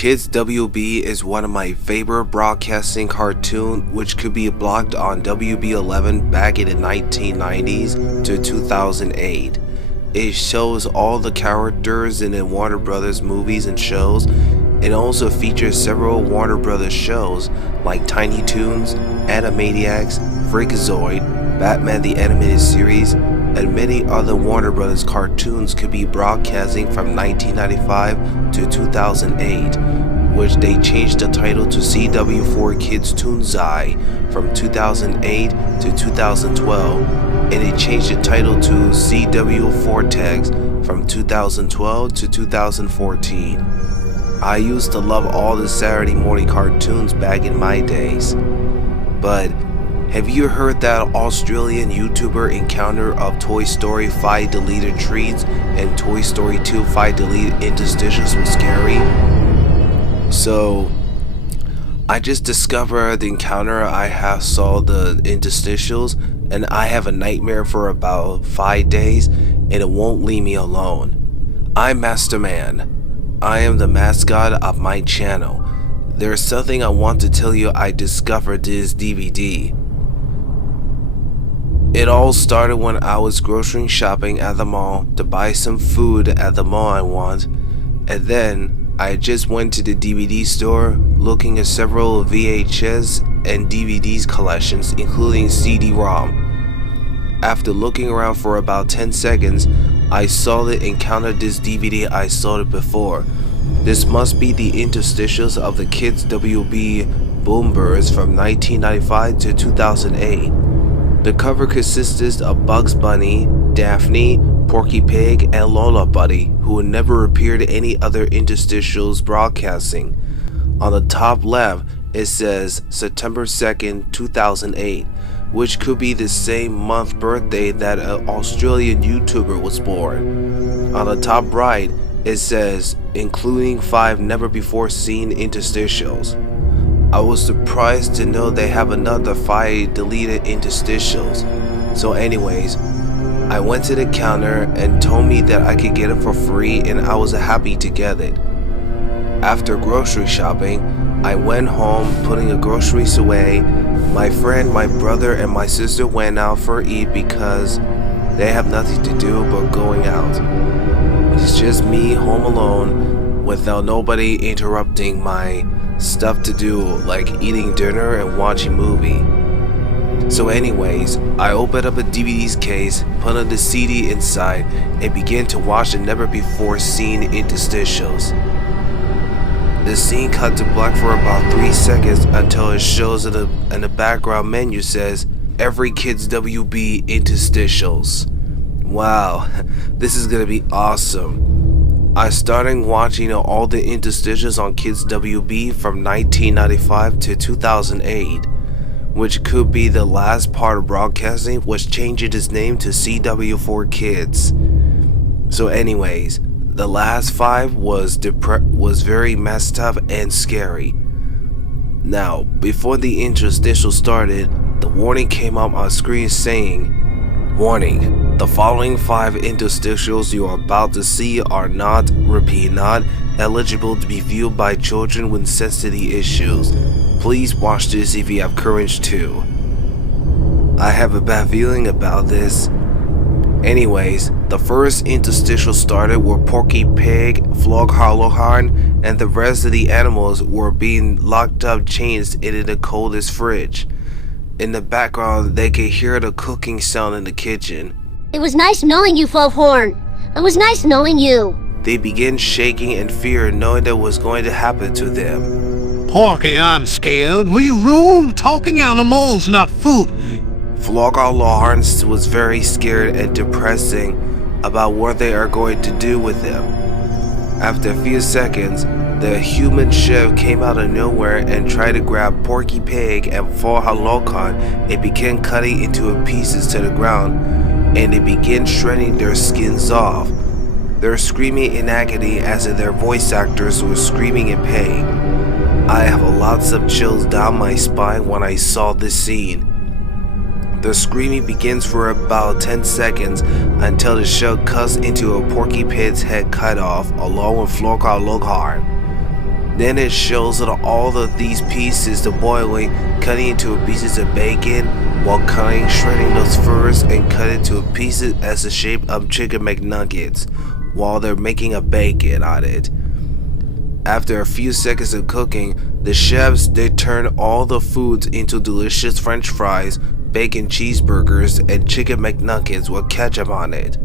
Kids WB is one of my favorite broadcasting cartoon which could be blocked on WB11 back in the 1990s to 2008. It shows all the characters in the Warner Brothers movies and shows. It also features several Warner Brothers shows like Tiny Toons, Animaniacs, Freakazoid, Batman the Animated Series, and many other Warner Brothers cartoons could be broadcasting from 1995 to 2008, which they changed the title to CW4 Kids Toonzai from 2008 to 2012, and they changed the title to CW Vortex from 2012 to 2014. I used to love all the Saturday morning cartoons back in my days, but have you heard that Australian YouTuber encounter of Toy Story 5 deleted treats and Toy Story 2 5 deleted interstitials was scary? So I just discovered the encounter. I have saw the interstitials and I have a nightmare for about 5 days and it won't leave me alone. I'm Master Man. I am the mascot of my channel. There's something I want to tell you. I discovered this DVD. It all started when I was grocery shopping at the mall to buy some food at the mall I want, and then I just went to the DVD store looking at several VHS and DVDs collections including CD-ROM. After looking around for about 10 seconds, I saw it encountered this DVD I saw it before. This must be the interstitials of the Kids WB Boombirds from 1995 to 2008. The cover consisted of Bugs Bunny, Daphne, Porky Pig, and Lola Bunny, who would never appear in any other interstitials broadcasting. On the top left, it says September 2nd, 2008, which could be the same month birthday that an Australian YouTuber was born. On the top right, it says including 5 never before seen interstitials. I was surprised to know they have another 5 deleted interstitials. So anyways, I went to the counter and told me that I could get it for free and I was happy to get it. After grocery shopping, I went home putting the groceries away. My friend, my brother, and my sister went out for eat because they have nothing to do but going out. It's just me home alone without nobody interrupting my stuff to do like eating dinner and watching movie. So anyways, I opened up a DVD's case, put on the CD inside, and began to watch the never before seen interstitials. The scene cut to black for about 3 seconds until it shows in the background menu says every Kids WB interstitials. Wow, this is gonna be awesome. I started watching all the interstitials on Kids WB from 1995 to 2008, which could be the last part of broadcasting, which changed its name to CW4 Kids. So anyways, the last 5 was very messed up and scary. Now, before the interstitial started, the warning came up on screen saying, "Warning, the following 5 interstitials you are about to see are not, repeat not, eligible to be viewed by children with sensitive issues. Please watch this if you have courage to." I have a bad feeling about this. Anyways, the first interstitial started where Porky Pig, Flogharloharn, and the rest of the animals were being locked up chains in the coldest fridge. In the background, they could hear the cooking sound in the kitchen. "It was nice knowing you, Flogharn. It was nice knowing you." They began shaking in fear, knowing that was going to happen to them. "Porky, I'm scared. We rule talking animals, not food." Flogharloharn was very scared and depressing about what they are going to do with him. After a few seconds, the human chef came out of nowhere and tried to grab Porky Pig and Flogharloharn and began cutting into pieces to the ground, and they began shredding their skins off. They're screaming in agony as if their voice actors were screaming in pain. I have lots of chills down my spine when I saw this scene. The screaming begins for about 10 seconds until the shell cuts into a Porky Pig's head cut off along with Flogharloharn. Then it shows all of these pieces to boiling, cutting into pieces of bacon, while shredding those first and cut it to pieces as the shape of chicken McNuggets, while they're making a bacon on it. After a few seconds of cooking, the chefs they turn all the foods into delicious French fries, bacon cheeseburgers, and chicken McNuggets with ketchup on it.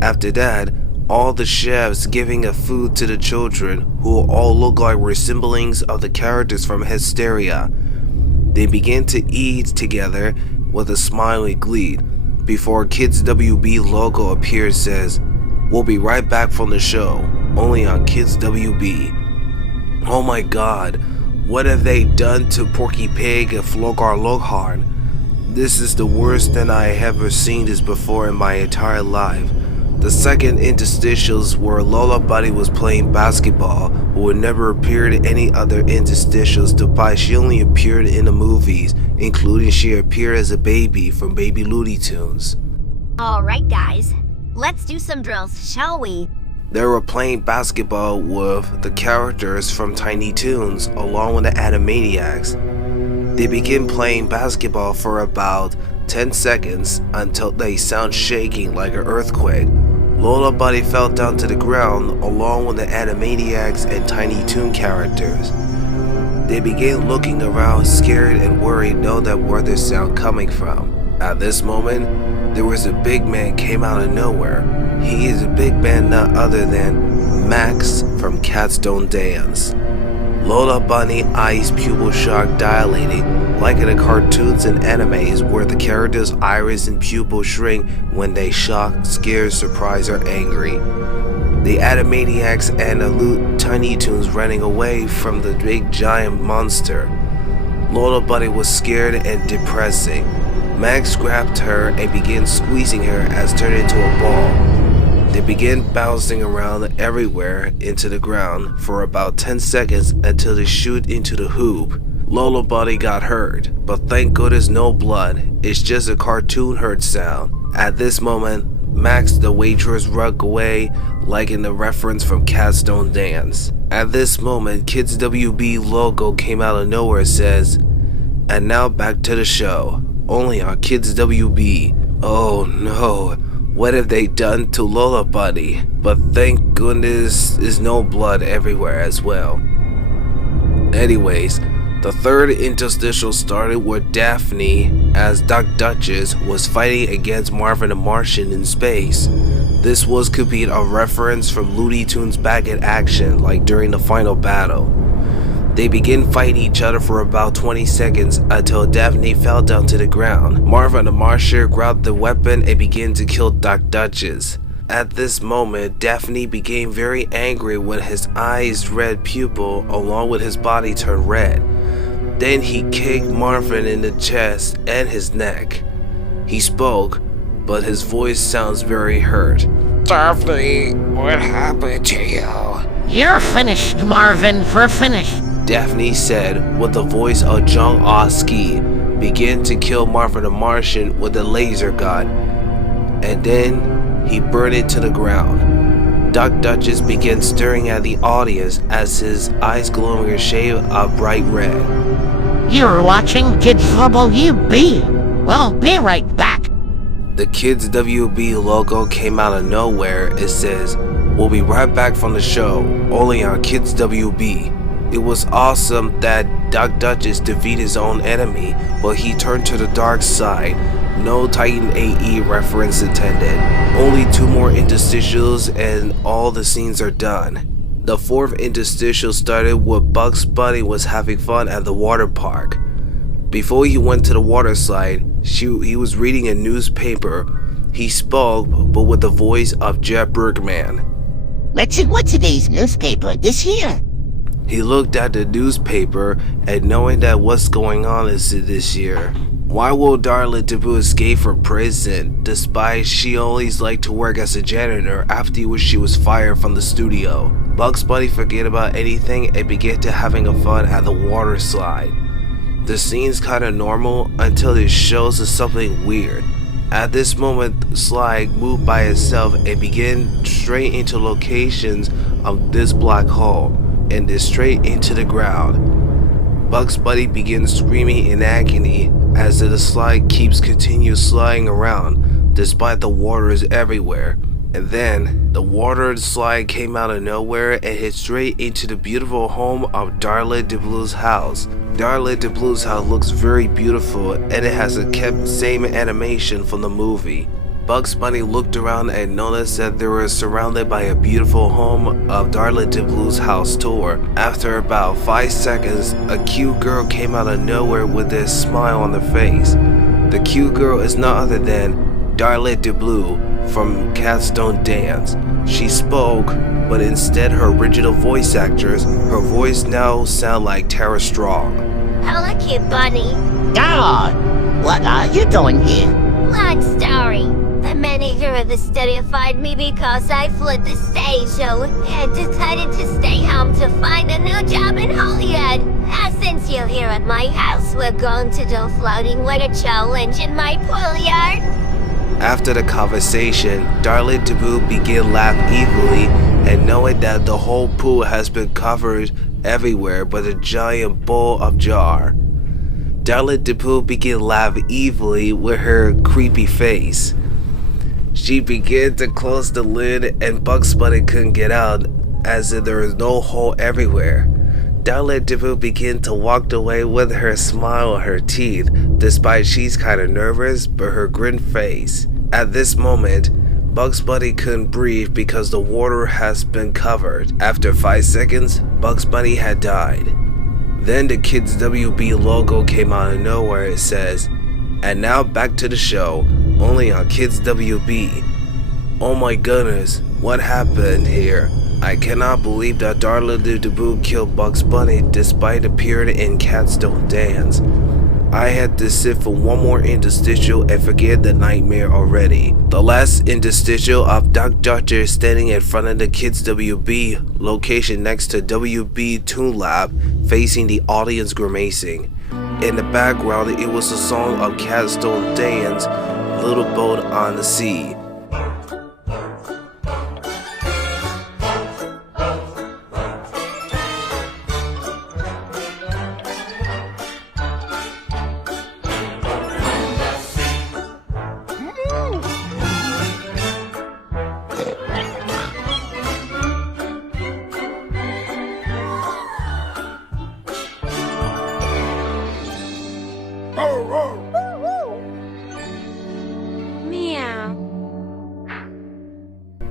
After that, all the chefs giving a food to the children, who all look like resemblings of the characters from Hysteria. They begin to eat together with a smiling glee before Kids WB logo appears. Says, "We'll be right back from the show, only on Kids WB." Oh my god, what have they done to Porky Pig and Flogar Loghorn? This is the worst that I have ever seen this before in my entire life. The second Interstitials where Lola Bunny was playing basketball, but would never appear in any other Interstitials despite she only appeared in the movies, including she appeared as a baby from Baby Looney Tunes. Alright guys, let's do some drills, shall we? They were playing basketball with the characters from Tiny Toons along with the Animaniacs. They begin playing basketball for about 10 seconds until they sound shaking like an earthquake. Lola Bunny fell down to the ground along with the Animaniacs and Tiny Toon characters. They began looking around, scared and worried, knowing that where the sound coming from. At this moment, there was a big man came out of nowhere. He is a big man none other than Max from Cats Don't Dance. Lola Bunny eyes pupil shock dilating like in the cartoons and animes where the characters' iris and pupil shrink when they shock, scared, surprised, or angry. The Animaniacs and the Tiny Toons running away from the big giant monster. Lola Bunny was scared and depressing. Max grabbed her and began squeezing her as turned into a ball. They began bouncing around everywhere into the ground for about 10 seconds until they shoot into the hoop. Lola Bunny got hurt, but thank goodness no blood. It's just a cartoon hurt sound. At this moment, Max the waitress rug away like in the reference from Cats Don't Dance. At this moment, Kids WB logo came out of nowhere. Says, "And now back to the show, only on Kids WB." Oh no. What have they done to Lola Bunny? But thank goodness there's no blood everywhere as well. Anyways, the third interstitial started where Daphne, as Duck Duchess, was fighting against Marvin the Martian in space. This could be a reference from Looney Tunes Back in Action, like during the final battle. They begin fighting each other for about 20 seconds until Daphne fell down to the ground. Marvin the Martian grabbed the weapon and began to kill Duck Duchess. At this moment, Daphne became very angry when his eyes' red pupil along with his body turned red. Then he kicked Marvin in the chest and his neck. He spoke, but his voice sounds very hurt. Daphne, what happened to you? You're finished, Marvin, for finish. Daphne said with the voice of Jung Ah-ski, began to kill Marvin the Martian with a laser gun, and then he burned it to the ground. Duck Duchess began staring at the audience as his eyes glowing a shade of bright red. You're watching Kids WB. Well, be right back. The Kids WB logo came out of nowhere. It says, "We'll be right back from the show, only on Kids WB." It was awesome that Duck Duchess defeated his own enemy, but he turned to the dark side. No Titan AE reference intended. Only 2 more interstitials and all the scenes are done. The 4th interstitial started when Bugs Bunny was having fun at the water park. Before he went to the water slide, he was reading a newspaper. He spoke, but with the voice of Jeff Bergman. Let's see what today's newspaper this year. He looked at the newspaper and knowing that what's going on is this year. Why will Darling Taboo escape from prison despite she always liked to work as a janitor after which she was fired from the studio? Bugs Bunny forget about anything and began to having a fun at the water slide. The scene's kinda normal until it shows us something weird. At this moment, the slide moved by itself and began straight into locations of this black hole. and straight into the ground. Bugs Bunny begins screaming in agony as the slide continues sliding around despite the water is everywhere. And then the water slide came out of nowhere and hit straight into the beautiful home of Darla DeBlue's house. Darla DeBlue's house looks very beautiful and it has a kept same animation from the movie. Bugs Bunny looked around and noticed that they were surrounded by a beautiful home of Darla DeBlue's house tour. After about 5 seconds, a cute girl came out of nowhere with a smile on her face. The cute girl is none other than Darla DeBlue from Cats Don't Dance. She spoke, but instead her original voice actress, her voice now sound like Tara Strong. Hello, cute bunny. God, what are you doing here? Long story. The manager of the studio fired me because I fled the stage show and decided to stay home to find a new job in Hollywood. Since you're here at my house, we're going to do floating water challenge in my pool yard. After the conversation, Darla DeBlue began laughing evilly and knowing that the whole pool has been covered everywhere by a giant bowl of jar. Darla DeBlue began laughing evilly with her creepy face. She began to close the lid and Bugs Bunny couldn't get out as if there was no hole everywhere. Darla DeBlue began to walk away with her smile on her teeth, despite she's kinda nervous but her grin face. At this moment, Bugs Bunny couldn't breathe because the water has been covered. After 5 seconds, Bugs Bunny had died. Then the Kids WB logo came out of nowhere. It says, "And now back to the show, only on Kids WB." Oh my goodness, what happened here? I cannot believe that Darla DeBlue killed Bugs Bunny despite appearing in Cats Don't Dance. I had to sit for one more interstitial and forget the nightmare already. The last interstitial of Doc Dodger standing in front of the Kids WB location next to WB Toon Lab facing the audience grimacing. In the background it was a song of Cats Don't Dance, Little Boat on the Sea.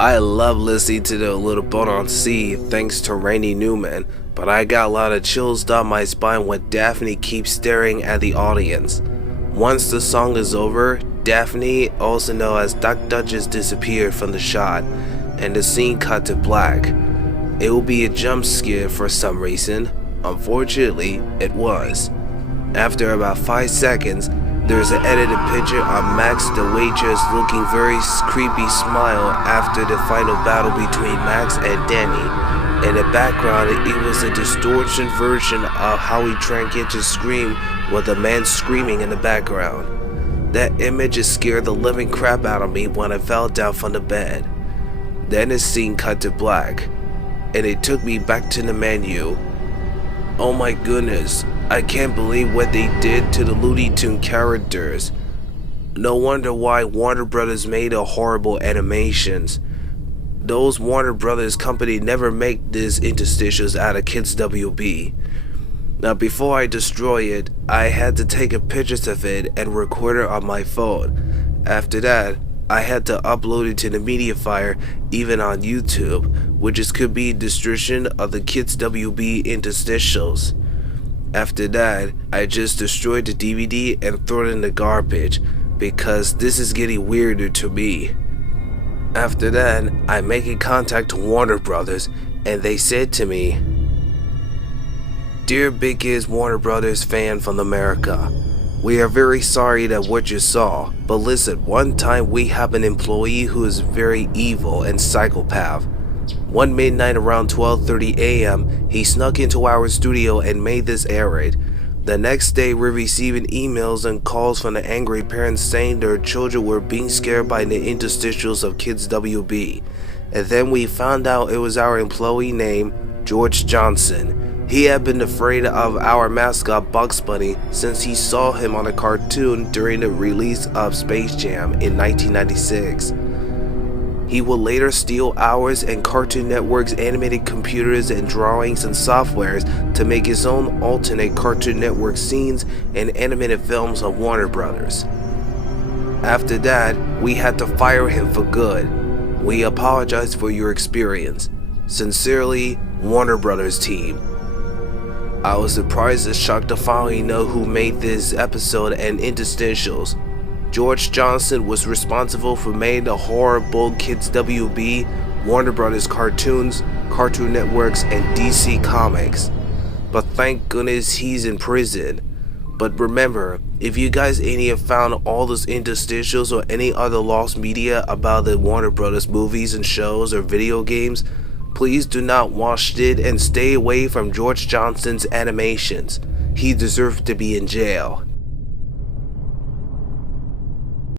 I love listening to the Little Boat on Sea thanks to Randy Newman, but I got a lot of chills down my spine when Daphne keeps staring at the audience. Once the song is over, Daphne, also known as Doc Duchess, disappeared from the shot and the scene cut to black. It will be a jump scare for some reason. Unfortunately, it was. After about 5 seconds, there's an edited picture of Max the waitress looking very creepy smile after the final battle between Max and Danny. In the background, it was a distortion version of how he drank into Scream with a man screaming in the background. That image scared the living crap out of me when I fell down from the bed. Then the scene cut to black, and it took me back to the menu. Oh my goodness, I can't believe what they did to the Looney Tunes characters. No wonder why Warner Brothers made a horrible animations. Those Warner Brothers company never make these interstitials out of Kids WB. Now before I destroy it, I had to take a pictures of it and record it on my phone. After that, I had to upload it to the MediaFire, even on YouTube, which could be a description of the Kids WB interstitials. After that, I just destroyed the DVD and threw it in the garbage, because this is getting weirder to me. After that, I make a contact to Warner Brothers, and they said to me, "Dear biggest Warner Brothers fan from America, we are very sorry that what you saw, but listen, one time we have an employee who is very evil and psychopath. One midnight around 12:30 a.m., he snuck into our studio and made this error. The next day, we're receiving emails and calls from the angry parents saying their children were being scared by the interstitials of Kids WB. And then we found out it was our employee named George Johnson. He had been afraid of our mascot Bugs Bunny since he saw him on a cartoon during the release of Space Jam in 1996. He would later steal ours and Cartoon Network's animated computers and drawings and softwares to make his own alternate Cartoon Network scenes and animated films of Warner Brothers. After that, we had to fire him for good. We apologize for your experience. Sincerely, Warner Brothers team. I was surprised and shocked to finally know who made this episode and Interstitials. George Johnson was responsible for making the horrible Kids WB, Warner Brothers cartoons, Cartoon Networks, and DC Comics. But thank goodness he's in prison. But remember, if you guys any have found all those Interstitials or any other lost media about the Warner Brothers movies and shows or video games, please do not watch it and stay away from George Johnson's animations. He deserves to be in jail.